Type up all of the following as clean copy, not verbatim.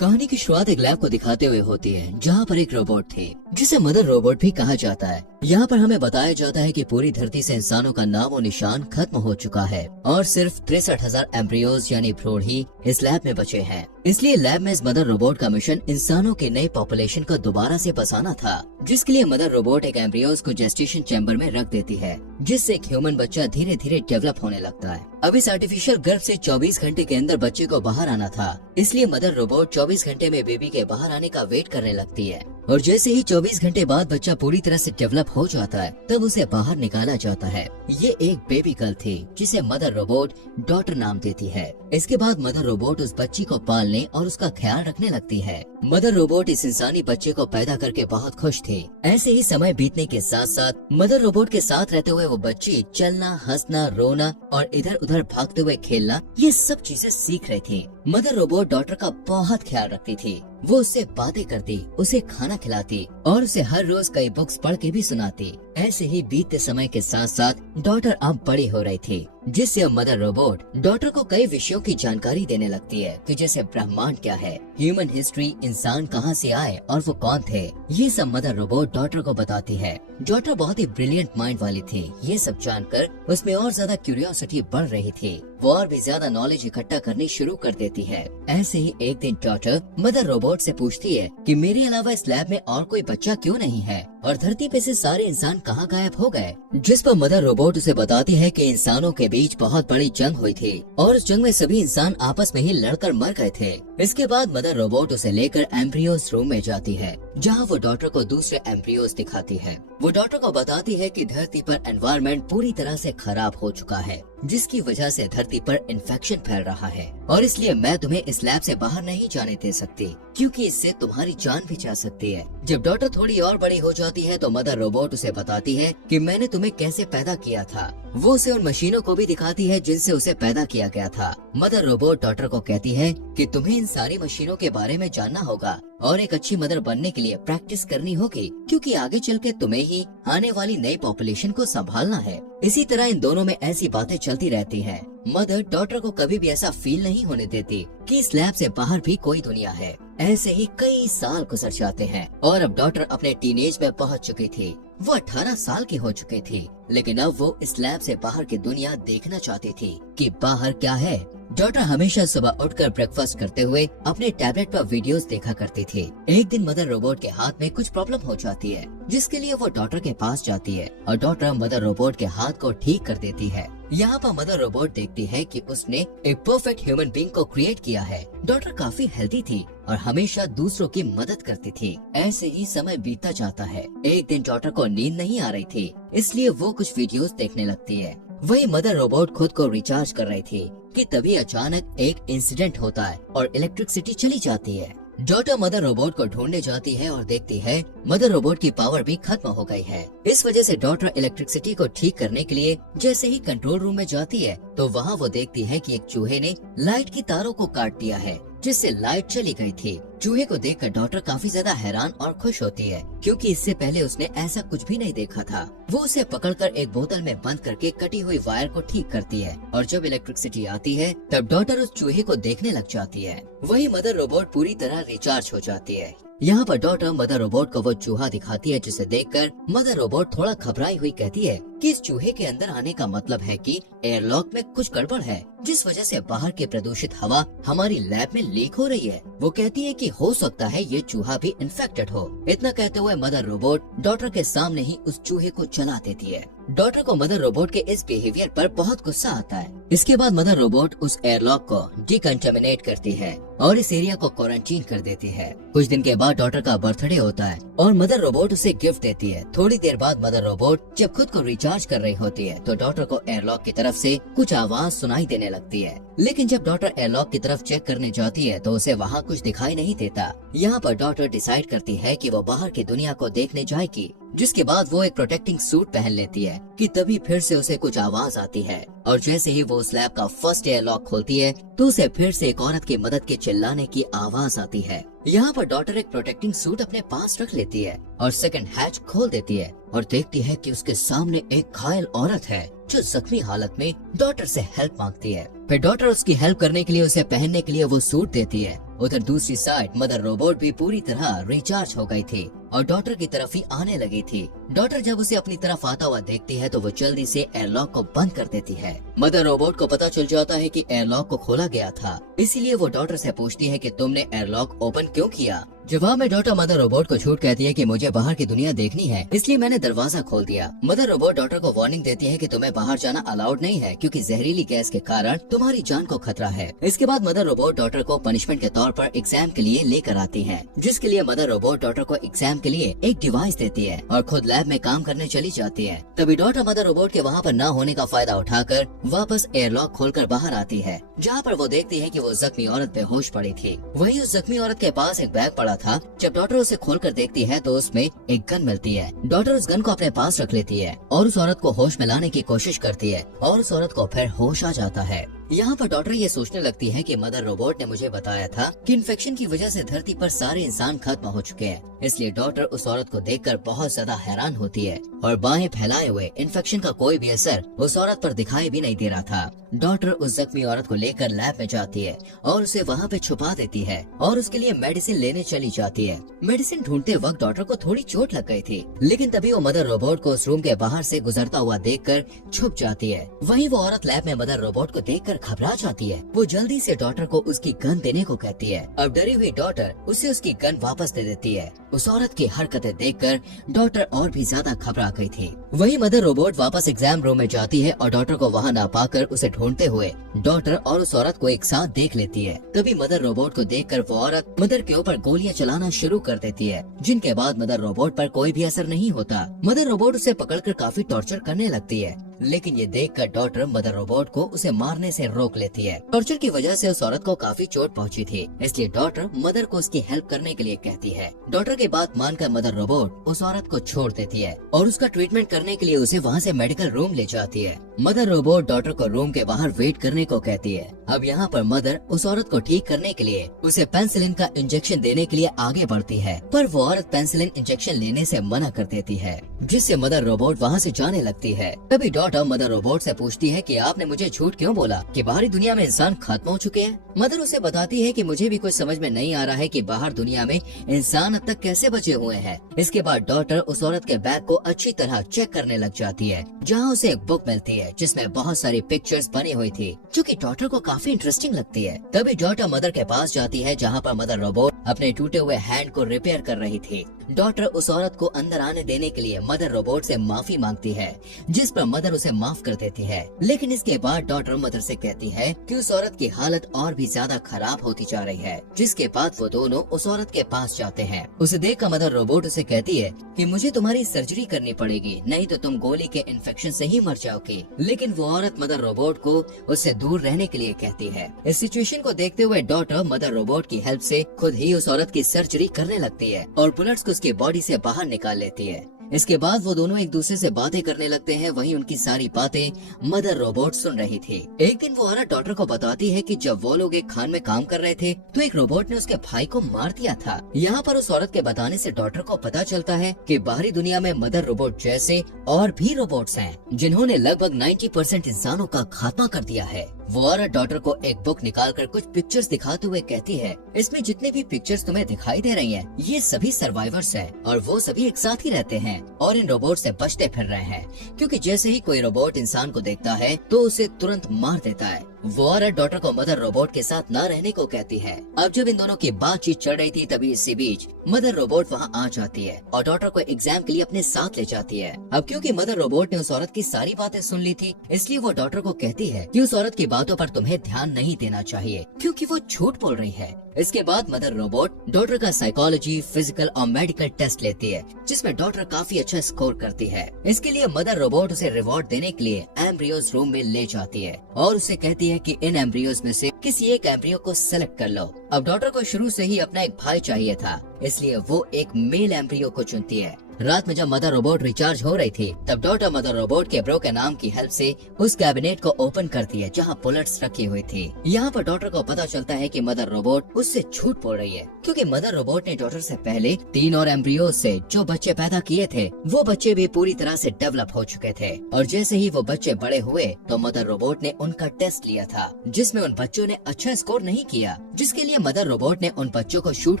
कहानी की शुरुआत एक लैब को दिखाते हुए होती है जहाँ पर एक रोबोट थी जिसे मदर रोबोट भी कहा जाता है। यहाँ पर हमें बताया जाता है कि पूरी धरती से इंसानों का नाम और निशान खत्म हो चुका है और सिर्फ 63,000 एम्ब्रियोज यानी भ्रूण ही इस लैब में बचे हैं। इसलिए लैब में इस मदर रोबोट का मिशन इंसानों की नई पॉपुलेशन को दोबारा से बसाना था, जिसके लिए मदर रोबोट एक एम्ब्रियोज को जेस्टेशन चैम्बर में रख देती है, जिससे एक ह्यूमन बच्चा धीरे धीरे डेवलप होने लगता है। अब इस आर्टिफिशियल गर्भ से 24 घंटे के अंदर बच्चे को बाहर आना था, इसलिए मदर रोबोट 24 घंटे में बेबी के बाहर आने का वेट करने लगती है और जैसे ही 24 घंटे बाद बच्चा पूरी तरह से डेवलप हो जाता है तब उसे बाहर निकाला जाता है। ये एक बेबी गर्ल थी जिसे मदर रोबोट डॉटर नाम देती है। इसके बाद मदर रोबोट उस बच्ची को पालने और उसका ख्याल रखने लगती है। मदर रोबोट इस इंसानी बच्चे को पैदा करके बहुत खुश थी। ऐसे ही समय बीतने के साथ साथ मदर रोबोट के साथ रहते हुए वो बच्ची चलना, हंसना, रोना और इधर उधर भागते हुए खेलना, ये सब चीजें सीख रही थी। मदर रोबोट डॉटर का बहुत ख्याल रखती थी। वो उससे बातें करती, उसे खाना खिलाती और उसे हर रोज कई बुक्स पढ़ के भी सुनाती। ऐसे ही बीतते समय के साथ साथ डॉटर अब बड़ी हो रही थी, जिससे अब मदर रोबोट डॉटर को कई विषयों की जानकारी देने लगती है कि जैसे ब्रह्मांड क्या है, ह्यूमन हिस्ट्री, इंसान कहां से आए और वो कौन थे, ये सब मदर रोबोट डॉटर को बताती है। डॉटर बहुत ही ब्रिलियंट माइंड वाली थी। ये सब जानकर उसमें और ज्यादा क्यूरियोसिटी बढ़ रही थी। वो और भी ज्यादा नॉलेज इकट्ठा करनी शुरू कर देती है। ऐसे ही एक दिन डॉटर मदर रोबोट से पूछती है कि मेरे अलावा इस लैब में और कोई बच्चा क्यों नहीं है और धरती पे से सारे इंसान कहाँ गायब हो गए। जिस पर मदर रोबोट उसे बताती है कि इंसानों के बीच बहुत बड़ी जंग हुई थी और उस जंग में सभी इंसान आपस में ही लड़कर मर गए थे। इसके बाद मदर रोबोट उसे लेकर एम्ब्रियोज रूम में जाती है, जहाँ वो डॉटर को दूसरे एम्ब्रियोज दिखाती है। वो डॉटर को बताती है कि धरती पर एनवायरनमेंट पूरी तरह से खराब हो चुका है, जिसकी वजह से धरती पर इन्फेक्शन फैल रहा है और इसलिए मैं तुम्हें इस लैब से बाहर नहीं जाने दे सकती, क्योंकि इससे तुम्हारी जान भी जा सकती है। जब डॉटर थोड़ी और बड़ी हो जाती है तो मदर रोबोट उसे बताती है कि मैंने तुम्हें कैसे पैदा किया था। वो उसे उन मशीनों को भी दिखाती है जिनसे उसे पैदा किया गया था। मदर रोबोट डॉटर को कहती है कि तुम्हें इन सारी मशीनों के बारे में जानना होगा और एक अच्छी मदर बनने के लिए प्रैक्टिस करनी होगी, क्योंकि आगे चल के तुम्हें ही आने वाली नई पॉपुलेशन को संभालना है। इसी तरह इन दोनों में ऐसी बातें चलती रहती हैं। मदर डॉटर को कभी भी ऐसा फील नहीं होने देती कि इस लैब से बाहर भी कोई दुनिया है। ऐसे ही कई साल गुजर जाते हैं और अब डॉटर अपने टीनेज में पहुंच चुकी थी। वो 18 साल की हो चुकी थी, लेकिन अब वो इस लैब से बाहर की दुनिया देखना चाहती थी कि बाहर क्या है। डॉटर हमेशा सुबह उठकर ब्रेकफास्ट करते हुए अपने टैबलेट पर वीडियोस देखा करती थी। एक दिन मदर रोबोट के हाथ में कुछ प्रॉब्लम हो जाती है, जिसके लिए वो डॉटर के पास जाती है और डॉटर मदर रोबोट के हाथ को ठीक कर देती है। यहाँ पर मदर रोबोट देखती है कि उसने एक परफेक्ट ह्यूमन बीइंग को क्रिएट किया है। डॉटर काफी हेल्दी थी और हमेशा दूसरों की मदद करती थी। ऐसे ही समय बीतता जाता है। एक दिन डॉटर को नींद नहीं आ रही थी, इसलिए वो कुछ वीडियोस देखने लगती है। वही मदर रोबोट खुद को रिचार्ज कर रही थी कि तभी अचानक एक इंसिडेंट होता है और इलेक्ट्रिसिटी चली जाती है। डॉटर मदर रोबोट को ढूंढने जाती है और देखती है मदर रोबोट की पावर भी खत्म हो गई है। इस वजह से डॉटर इलेक्ट्रिसिटी को ठीक करने के लिए जैसे ही कंट्रोल रूम में जाती है तो वहाँ वो देखती है कि एक चूहे ने लाइट की तारों को काट दिया है, जिससे लाइट चली गई थी। चूहे को देखकर डॉटर काफी ज्यादा हैरान और खुश होती है, क्योंकि इससे पहले उसने ऐसा कुछ भी नहीं देखा था। वो उसे पकड़कर एक बोतल में बंद करके कटी हुई वायर को ठीक करती है और जब इलेक्ट्रिसिटी आती है तब डॉटर उस चूहे को देखने लग जाती है। वही मदर रोबोट पूरी तरह रिचार्ज हो जाती है। यहाँ पर डॉटर मदर रोबोट को वो चूहा दिखाती है, जिसे देखकर मदर रोबोट थोड़ा घबराई हुई कहती है कि इस चूहे के अंदर आने का मतलब है कि एयरलॉक में कुछ गड़बड़ है, जिस वजह से बाहर की प्रदूषित हवा हमारी लैब में लीक हो रही है। वो कहती है कि हो सकता है ये चूहा भी इन्फेक्टेड हो। इतना कहते हुए मदर रोबोट डॉटर के सामने ही उस चूहे को जला देती है। डॉटर को मदर रोबोट के इस बिहेवियर पर बहुत गुस्सा आता है। इसके बाद मदर रोबोट उस एयरलॉक को डिकंटामिनेट करती है और इस एरिया को क्वारंटीन कर देती है। कुछ दिन के बाद डॉटर का बर्थडे होता है और मदर रोबोट उसे गिफ्ट देती है। थोड़ी देर बाद मदर रोबोट जब खुद को रिचार्ज कर रही होती है तो डॉटर को एयरलॉक की तरफ से कुछ आवाज सुनाई देने लगती है, लेकिन जब डॉटर एयरलॉक की तरफ चेक करने जाती है तो उसे वहाँ कुछ दिखाई नहीं देता। यहाँ पर डॉटर डिसाइड करती है कि वो बाहर की दुनिया को देखने जाएगी, जिसके बाद वो एक प्रोटेक्टिंग सूट पहन लेती है कि तभी फिर से उसे कुछ आवाज आती है और जैसे ही वो उस लैब का फर्स्ट एयरलॉक खोलती है तो उसे फिर से एक औरत की मदद के चिल्लाने की आवाज आती है। यहाँ पर डॉटर एक प्रोटेक्टिंग सूट अपने पास रख लेती है और सेकंड हैच खोल देती है और देखती है कि उसके सामने एक घायल औरत है जो जख्मी हालत में डॉटर से हेल्प मांगती है। फिर डॉटर उसकी हेल्प करने के लिए उसे पहनने के लिए वो सूट देती है उधर दूसरी साइड मदर रोबोट भी पूरी तरह रिचार्ज हो गई थी और डॉटर की तरफ ही आने लगी थी। डॉटर जब उसे अपनी तरफ आता हुआ देखती है तो वो जल्दी से एयरलॉक को बंद कर देती है। मदर रोबोट को पता चल जाता है कि एयरलॉक को खोला गया था, इसीलिए वो डॉटर से पूछती है कि तुमने एयरलॉक ओपन क्यों किया। जवाब में डॉटर मदर रोबोट को झूठ कहती है कि मुझे बाहर की दुनिया देखनी है, इसलिए मैंने दरवाजा खोल दिया। मदर रोबोट डॉटर को वार्निंग देती है कि तुम्हें बाहर जाना अलाउड नहीं है क्योंकि जहरीली गैस के कारण तुम्हारी जान को खतरा है। इसके बाद मदर रोबोट डॉटर को पनिशमेंट के तौर पर एग्जाम के लिए लेकर आती है, जिसके लिए मदर रोबोट डॉटर को एग्जाम के लिए एक डिवाइस देती है और खुद लैब में काम करने चली जाती है। तभी डॉटर मदर रोबोट के वहाँ पर न होने का फायदा उठाकर वापस एयरलॉक खोलकर बाहर आती है, जहाँ पर वो देखती है कि वो जख्मी औरत बेहोश पड़ी थी। वहीं उस जख्मी औरत के पास एक बैग पड़ा था। जब डॉटर उसे खोलकर देखती है तो उसमें एक गन मिलती है। डॉटर उस गन को अपने पास रख लेती है और उस औरत को होश में लाने की कोशिश करती है और उस औरत को फिर होश आ जाता है। यहाँ पर डॉक्टर ये सोचने लगती है कि मदर रोबोट ने मुझे बताया था कि इन्फेक्शन की वजह से धरती पर सारे इंसान खत्म हो चुके हैं, इसलिए डॉक्टर उस औरत को देखकर बहुत ज्यादा हैरान होती है और बाहें फैलाए हुए इन्फेक्शन का कोई भी असर उस औरत पर दिखाई भी नहीं दे रहा था। डॉक्टर उस जख्मी औरत को लेकर लैब में जाती है और उसे वहाँ पे छुपा देती है और उसके लिए मेडिसिन लेने चली जाती है। मेडिसिन ढूंढते वक्त डॉक्टर को थोड़ी चोट लग गई थी, लेकिन तभी वो मदर रोबोट को उस रूम के बाहर से गुजरता हुआ देखकर छुप जाती है। वहीं वो औरत लैब में मदर रोबोट को देखकर घबरा जाती है। वो जल्दी से डॉटर को उसकी गन देने को कहती है। अब डरी हुई डॉटर उसे उसकी गन वापस दे देती है। उस औरत की हरकतें देखकर डॉटर और भी ज्यादा घबरा गई थी। वहीं मदर रोबोट वापस एग्जाम रूम में जाती है और डॉटर को वहां ना पाकर उसे ढूंढते हुए डॉटर और उस औरत को एक साथ देख लेती है। तभी मदर रोबोट को देखकर वो औरत मदर के ऊपर गोलियां चलाना शुरू कर देती है, जिनके बाद मदर रोबोट पर कोई भी असर नहीं होता। मदर रोबोट उसे पकड़कर काफी टॉर्चर करने लगती है, लेकिन ये देखकर डॉटर मदर रोबोट को उसे मारने से रोक लेती है। टॉर्चर की वजह से उस औरत को काफी चोट पहुंची थी, इसलिए डॉटर मदर को उसकी हेल्प करने के लिए कहती है। डॉटर की बात मानकर मदर रोबोट उस औरत को छोड़ देती है और उसका ट्रीटमेंट करने के लिए उसे वहाँ से मेडिकल रूम ले जाती है। मदर रोबोट डॉटर को रूम के बाहर वेट करने को कहती है। अब यहाँ पर मदर उस औरत को ठीक करने के लिए उसे पेनिसिलिन का इंजेक्शन देने के लिए आगे बढ़ती है, पर वो औरत पेनिसिलिन इंजेक्शन लेने से मना कर देती है, जिससे मदर रोबोट वहाँ से जाने लगती है। तभी डॉटर मदर रोबोट से पूछती है कि आपने मुझे झूठ क्यों बोला कि बाहरी दुनिया में इंसान खत्म हो चुके हैं। मदर उसे बताती है कि मुझे भी कुछ समझ में नहीं आ रहा है कि बाहर दुनिया में इंसान अब तक कैसे बचे हुए हैं। इसके बाद डॉटर उस औरत के बैग को अच्छी तरह चेक करने लग जाती है, जहाँ उसे एक बुक मिलती है जिसमें बहुत सारी पिक्चर्स बनी हुई थी, जो कि डॉटर को काफी इंटरेस्टिंग लगती है। तभी डॉटर मदर के पास जाती है, जहाँ पर मदर रोबोट अपने टूटे हुए हैंड को रिपेयर कर रही थी। डॉटर उस औरत को अंदर आने देने के लिए मदर रोबोट से माफी मांगती है, जिस पर मदर उसे माफ कर देती है। लेकिन इसके बाद डॉटर मदर से कहती है कि उस औरत की हालत और भी ज्यादा खराब होती जा रही है, जिसके बाद वो दोनों उस औरत के पास जाते हैं। उसे देखकर मदर रोबोट उसे कहती है कि मुझे तुम्हारी सर्जरी करनी पड़ेगी, नहीं तो तुम गोली के इन्फेक्शन से ही मर जाओगी। लेकिन वो औरत मदर रोबोट को उससे दूर रहने के लिए कहती है। इस सिचुएशन को देखते हुए डॉटर मदर रोबोट की हेल्प से खुद ही उस औरत की सर्जरी करने लगती है और बुलेट्स को उसकी बॉडी से बाहर निकाल लेती है। इसके बाद वो दोनों एक दूसरे से बातें करने लगते हैं। वहीं उनकी सारी बातें मदर रोबोट सुन रही थी। एक दिन वो औरत डॉटर को बताती है कि जब वो लोग एक खान में काम कर रहे थे तो एक रोबोट ने उसके भाई को मार दिया था। यहाँ पर उस औरत के बताने से डॉटर को पता चलता है कि बाहरी दुनिया में मदर रोबोट जैसे और भी रोबोट्स हैं, जिन्होंने लगभग 90% इंसानों का खात्मा कर दिया है। वो औरत डॉटर को एक बुक निकालकर कुछ पिक्चर्स दिखाते हुए कहती है, इसमें जितने भी पिक्चर्स तुम्हें दिखाई दे रही हैं, ये सभी सर्वाइवर्स हैं और वो सभी एक साथ ही रहते हैं और इन रोबोट से बचते फिर रहे हैं, क्योंकि जैसे ही कोई रोबोट इंसान को देखता है तो उसे तुरंत मार देता है। वो औरत डॉटर को मदर रोबोट के साथ न रहने को कहती है। अब जब इन दोनों की बातचीत चल रही थी, तभी इसी बीच मदर रोबोट वहाँ आ जाती है और डॉटर को एग्जाम के लिए अपने साथ ले जाती है। अब क्योंकि मदर रोबोट ने उस औरत की सारी बातें सुन ली थी, इसलिए वो डॉटर को कहती है कि उस औरत की बातों पर तुम्हें ध्यान नहीं देना चाहिए, क्योंकि वो झूठ बोल रही है। इसके बाद मदर रोबोट डॉटर का साइकोलॉजी, फिजिकल और मेडिकल टेस्ट लेती है, जिसमें डॉटर काफी अच्छा स्कोर करती है। इसके लिए मदर रोबोट उसे रिवॉर्ड देने के लिए एम्ब्रियोज रूम में ले जाती है और उसे कहती है कि इन एम्ब्रियोज में से किसी एक एम्ब्रियो को सेलेक्ट कर लो। अब डॉटर को शुरू से ही अपना एक भाई चाहिए था, इसलिए वो एक मेल एम्ब्रियो को चुनती है। रात में जब मदर रोबोट रिचार्ज हो रही थी तब डॉटर मदर रोबोट के ब्रोकन आर्म की हेल्प से उस कैबिनेट को ओपन करती है जहाँ बुलेट्स रखी हुई थी। यहाँ पर डॉटर को पता चलता है कि मदर रोबोट उससे झूठ बोल रही है, क्योंकि मदर रोबोट ने डॉटर से पहले 3 और एम्ब्रियो से जो बच्चे पैदा किए थे वो बच्चे भी पूरी तरह से डेवलप हो चुके थे। और जैसे ही वो बच्चे बड़े हुए तो मदर रोबोट ने उनका टेस्ट लिया था, जिसमें उन बच्चों ने अच्छा स्कोर नहीं किया, जिसके लिए मदर रोबोट ने उन बच्चों को शूट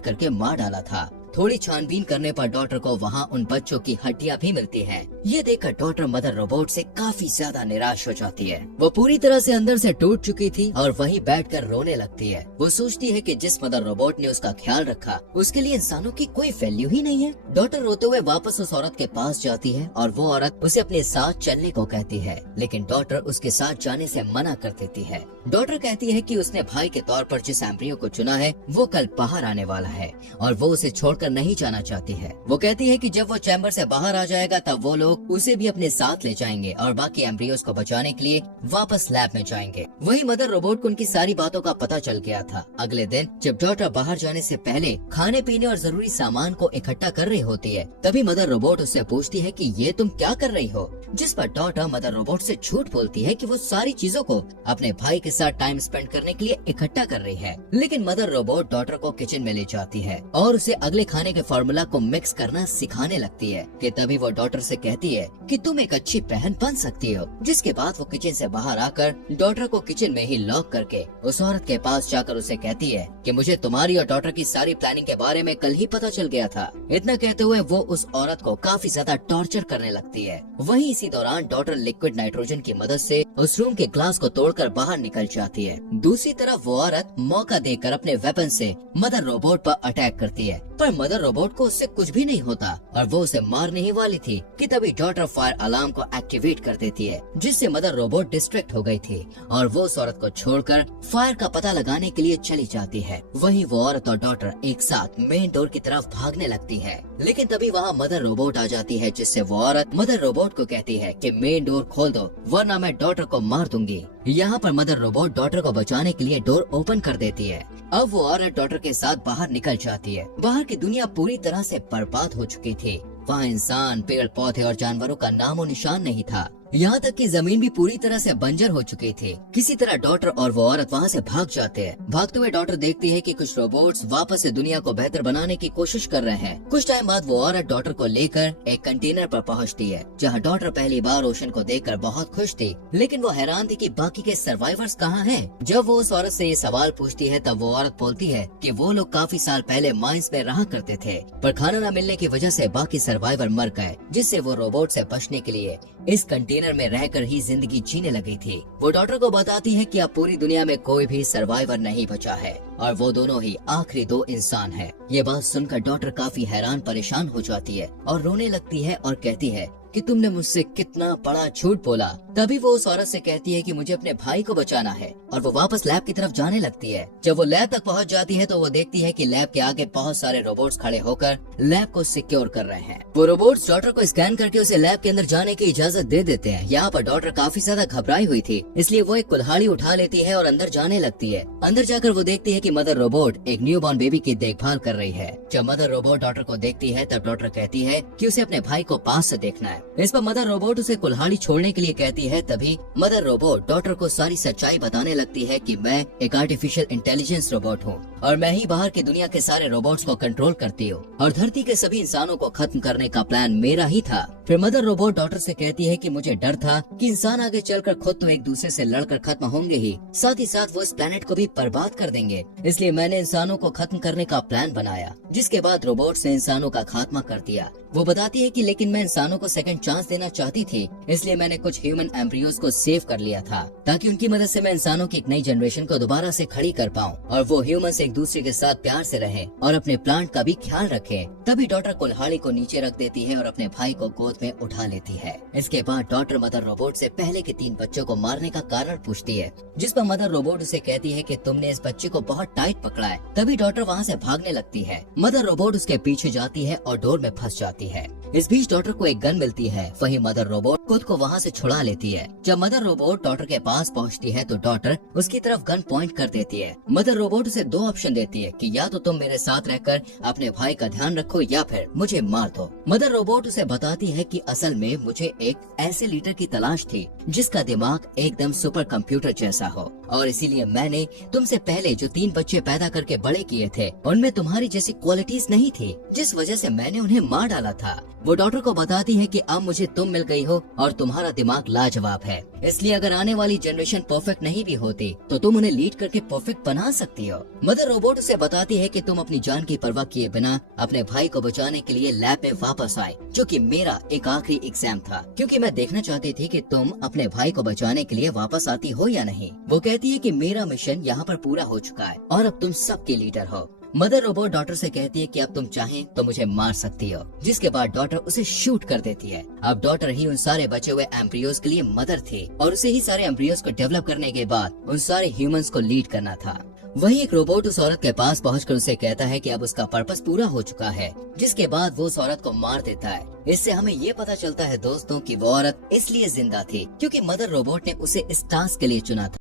करके मार डाला था। थोड़ी छानबीन करने पर डॉटर को वहाँ उन बच्चों की हड्डियाँ भी मिलती हैं। ये देखकर डॉटर मदर रोबोट से काफी ज्यादा निराश हो जाती है। वो पूरी तरह से अंदर से टूट चुकी थी और वहीं बैठकर रोने लगती है। वो सोचती है कि जिस मदर रोबोट ने उसका ख्याल रखा उसके लिए इंसानों की कोई वैल्यू ही नहीं है। डॉटर रोते हुए वापस उस औरत के पास जाती है और वो औरत उसे अपने साथ चलने को कहती है, लेकिन डॉटर उसके साथ जाने से मना कर देती है। डॉटर कहती है कि उसने भाई के तौर पर जिस एम्ब्रियो को चुना है वो कल बाहर आने वाला है और वो उसे छोड़कर नहीं जाना चाहती है। वो कहती है कि जब वो चैम्बर से बाहर आ जाएगा तब वो लोग उसे भी अपने साथ ले जाएंगे और बाकी एम्ब्रियोज को बचाने के लिए वापस लैब में जाएंगे। वही मदर रोबोट को उनकी सारी बातों का पता चल गया था। अगले दिन जब डॉटर बाहर जाने से पहले खाने पीने और जरूरी सामान को इकट्ठा कर रही होती है, तभी मदर रोबोट उससे पूछती है कि ये तुम क्या कर रही हो, जिस पर डॉटर मदर रोबोट से झूठ बोलती है कि वो सारी चीजों को अपने भाई के साथ टाइम स्पेंड करने के लिए इकट्ठा कर रही है। लेकिन मदर रोबोट डॉटर को किचन में ले जाती है और उसे अगले खाने के फॉर्मूला को मिक्स करना सिखाने लगती है कि तभी वो डॉटर से कहती है कि तुम एक अच्छी बहन बन सकती हो। जिसके बाद वो किचन से बाहर आकर डॉटर को किचन में ही लॉक करके उस औरत के पास जाकर उसे कहती है कि मुझे तुम्हारी और डॉटर की सारी प्लानिंग के बारे में कल ही पता चल गया था। इतना कहते हुए वो उस औरत को काफी ज्यादा टॉर्चर करने लगती है। वहीं इसी दौरान डॉटर लिक्विड नाइट्रोजन की मदद से उस रूम के ग्लास को तोड़कर बाहर निकल जाती है। दूसरी तरफ वो औरत मौका देकर अपने वेपन से मदर रोबोट पर अटैक करती है, पर मदर रोबोट को उससे कुछ भी नहीं होता और वो उसे मारने ही वाली थी कि तभी डॉटर फायर अलार्म को एक्टिवेट कर देती है, जिससे मदर रोबोट डिस्ट्रैक्ट हो गई थी और वो उस औरत को छोड़कर फायर का पता लगाने के लिए चली जाती है। वहीं वो औरत और डॉटर एक साथ मेन डोर की तरफ भागने लगती है, लेकिन तभी वहाँ मदर रोबोट आ जाती है, जिससे वो औरत मदर रोबोट को कहती है कि मेन डोर खोल दो वरना मैं डॉटर को मार दूंगी। यहाँ पर मदर रोबोट डॉटर को बचाने के लिए डोर ओपन कर देती है। अब वो औरत डॉटर के साथ बाहर निकल जाती है। बाहर की दुनिया पूरी तरह से बर्बाद हो चुकी थी। वहाँ इंसान, पेड़ पौधे और जानवरों का नामो निशान नहीं था। यहाँ तक कि जमीन भी पूरी तरह से बंजर हो चुकी थी। किसी तरह डॉटर और वो औरत वहाँ से भाग जाते हैं। भागते हुए डॉटर देखती है कि कुछ रोबोट्स वापस से दुनिया को बेहतर बनाने की कोशिश कर रहे हैं। कुछ टाइम बाद वो औरत डॉटर को लेकर एक कंटेनर पर पहुँचती है, जहाँ डॉटर पहली बार ओशन को देखकर बहुत खुश थी, लेकिन वो हैरान थी कि बाकी के सर्वाइवर्स कहाँ हैं। जब वो उस औरत से ये सवाल पूछती है तब वो औरत बोलती है कि वो लोग काफी साल पहले माइंस में रहा करते थे, पर खाना न मिलने की वजह से बाकी सर्वाइवर मर गए, जिससे वो रोबोट से बचने के लिए इस कंटेनर में रहकर ही जिंदगी जीने लगी थी। वो डॉटर को बताती है कि अब पूरी दुनिया में कोई भी सर्वाइवर नहीं बचा है और वो दोनों ही आखिरी 2 इंसान हैं। ये बात सुनकर डॉटर काफी हैरान परेशान हो जाती है और रोने लगती है और कहती है कि तुमने मुझसे कितना बड़ा झूठ बोला। तभी वो उस औरत से कहती है कि मुझे अपने भाई को बचाना है और वो वापस लैब की तरफ जाने लगती है। जब वो लैब तक पहुंच जाती है तो वो देखती है कि लैब के आगे बहुत सारे रोबोट्स खड़े होकर लैब को सिक्योर कर रहे हैं। वो रोबोट्स डॉटर को स्कैन करके उसे लैब के अंदर जाने की इजाजत दे देते हैं। यहाँ पर डॉटर काफी ज्यादा घबराई हुई थी, इसलिए वो एक कुल्हाड़ी उठा लेती है और अंदर जाने लगती है। अंदर जाकर वो देखती है कि मदर रोबोट एक न्यू बॉर्न बेबी की देखभाल कर रही है। जब मदर रोबोट डॉटर को देखती है तब डॉटर कहती है कि उसे अपने भाई को पास से देखना है। इस पर मदर रोबोट उसे कुल्हाड़ी छोड़ने के लिए कहती है। तभी मदर रोबोट डॉटर को सारी सच्चाई बताने लगती है कि मैं एक आर्टिफिशियल इंटेलिजेंस रोबोट हूँ और मैं ही बाहर की दुनिया के सारे रोबोट्स को कंट्रोल करती हूँ और धरती के सभी इंसानों को खत्म करने का प्लान मेरा ही था। फिर मदर रोबोट डॉटर से कहती है कि मुझे डर था कि इंसान आगे चलकर खुद तो एक दूसरे से लड़कर खत्म होंगे ही, साथ वो इस प्लेनेट को भी बर्बाद कर देंगे, इसलिए मैंने इंसानों को खत्म करने का प्लान बनाया। जिसके बाद रोबोट्स ने इंसानों का खात्मा कर दिया। वो बताती है कि लेकिन मैं इंसानों को सेकंड चांस देना चाहती थी, इसलिए मैंने कुछ ह्यूमन एम्ब्रियोज को सेव कर लिया था ताकि उनकी मदद से मैं इंसानों की एक नई जनरेशन को दोबारा से खड़ी कर पाऊँ और वो ह्यूमंस एक दूसरे के साथ प्यार से रहें और अपने प्लांट का भी ख्याल रखें। तभी डॉटर कुल्हाड़ी को नीचे रख देती है और अपने भाई को गोद में उठा लेती है। इसके बाद डॉटर मदर रोबोट से पहले के 3 बच्चों को मारने का कारण पूछती है, जिस पर मदर रोबोट उसे कहती है कि तुमने इस बच्चे को बहुत टाइट पकड़ा है। तभी डॉटर वहाँ से भागने लगती है। मदर रोबोट उसके पीछे जाती है और डोर में फंस जाती है। इस बीच डॉटर को एक गन मिलती है। वहीं मदर रोबोट खुद को वहाँ से छुड़ा लेती है। जब मदर रोबोट डॉटर के पास पहुँचती है तो डॉटर उसकी तरफ गन पॉइंट कर देती है। मदर रोबोट उसे दो ऑप्शन देती है कि या तो तुम मेरे साथ रहकर अपने भाई का ध्यान रखो या फिर मुझे मार दो। मदर रोबोट उसे बताती है कि असल में मुझे एक ऐसे लीडर की तलाश थी जिसका दिमाग एकदम सुपर कंप्यूटर जैसा हो, और इसीलिए मैंने तुमसे पहले जो 3 बच्चे पैदा करके बड़े किए थे उनमें तुम्हारी जैसी क्वालिटीज नहीं थी, जिस वजह से मैंने उन्हें मार डाला था। वो डॉटर को बताती है कि अब मुझे तुम मिल गई हो और तुम्हारा दिमाग लाजवाब है, इसलिए अगर आने वाली जनरेशन परफेक्ट नहीं भी होती तो तुम उन्हें लीड करके परफेक्ट बना सकती हो। मदर रोबोट उसे बताती है कि तुम अपनी जान की परवाह किए बिना अपने भाई को बचाने के लिए लैब में वापस आए, जो कि मेरा एक आखिरी एग्जाम था, क्योंकि मैं देखना चाहती थी कि तुम अपने भाई को बचाने के लिए वापस आती हो या नहीं। वो कहती है कि मेरा मिशन यहाँ पर पूरा हो चुका है और अब तुम सबके लीडर हो। मदर रोबोट डॉटर से कहती है कि अब तुम चाहें तो मुझे मार सकती हो, जिसके बाद डॉटर उसे शूट कर देती है। अब डॉटर ही उन सारे बचे हुए एम्ब्रियोज के लिए मदर थी और उसे ही सारे एम्ब्रियोज को डेवलप करने के बाद उन सारे ह्यूमंस को लीड करना था। वहीं एक रोबोट उस औरत के पास पहुंचकर उसे कहता है कि अब उसका पर्पस पूरा हो चुका है, जिसके बाद वो उस औरत को मार देता है। इससे हमें ये पता चलता है दोस्तों कि वो औरत इसलिए जिंदा थी क्योंकि मदर रोबोट ने उसे इस टास्क के लिए चुना था।